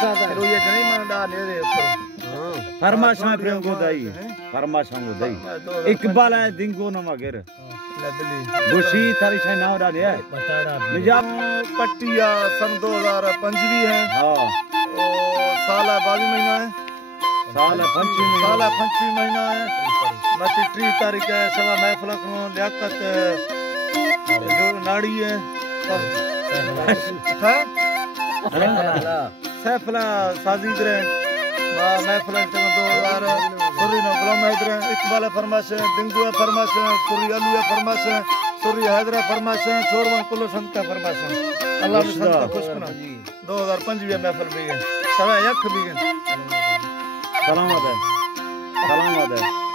रो ये नहीं मानदा नेरे ऊपर फरमाशा प्रियंको दाई फरमाशा को दाई इकबाल है दिंगो न मगर बुशी थारी छे नाव डाले है निजाम पट्टिया सन 2025 है हां ओ साल 22 महीना है साल 25 महीना है मती 3 तारीख है सवा महफिल को लियाकत जो नाड़ी है सैफला साजिद रहे महफिल 2000 सुरी नो गुलाम हैदर इकबाल फरमाश दिंगू फरमाश सुरी अलू फरमाश सुरी हैदर फरमाश सोरवन कुल संत फरमाश अल्लाह ने संत खुश करा 2025 महफिल भी है सवा यख भी है सलामत है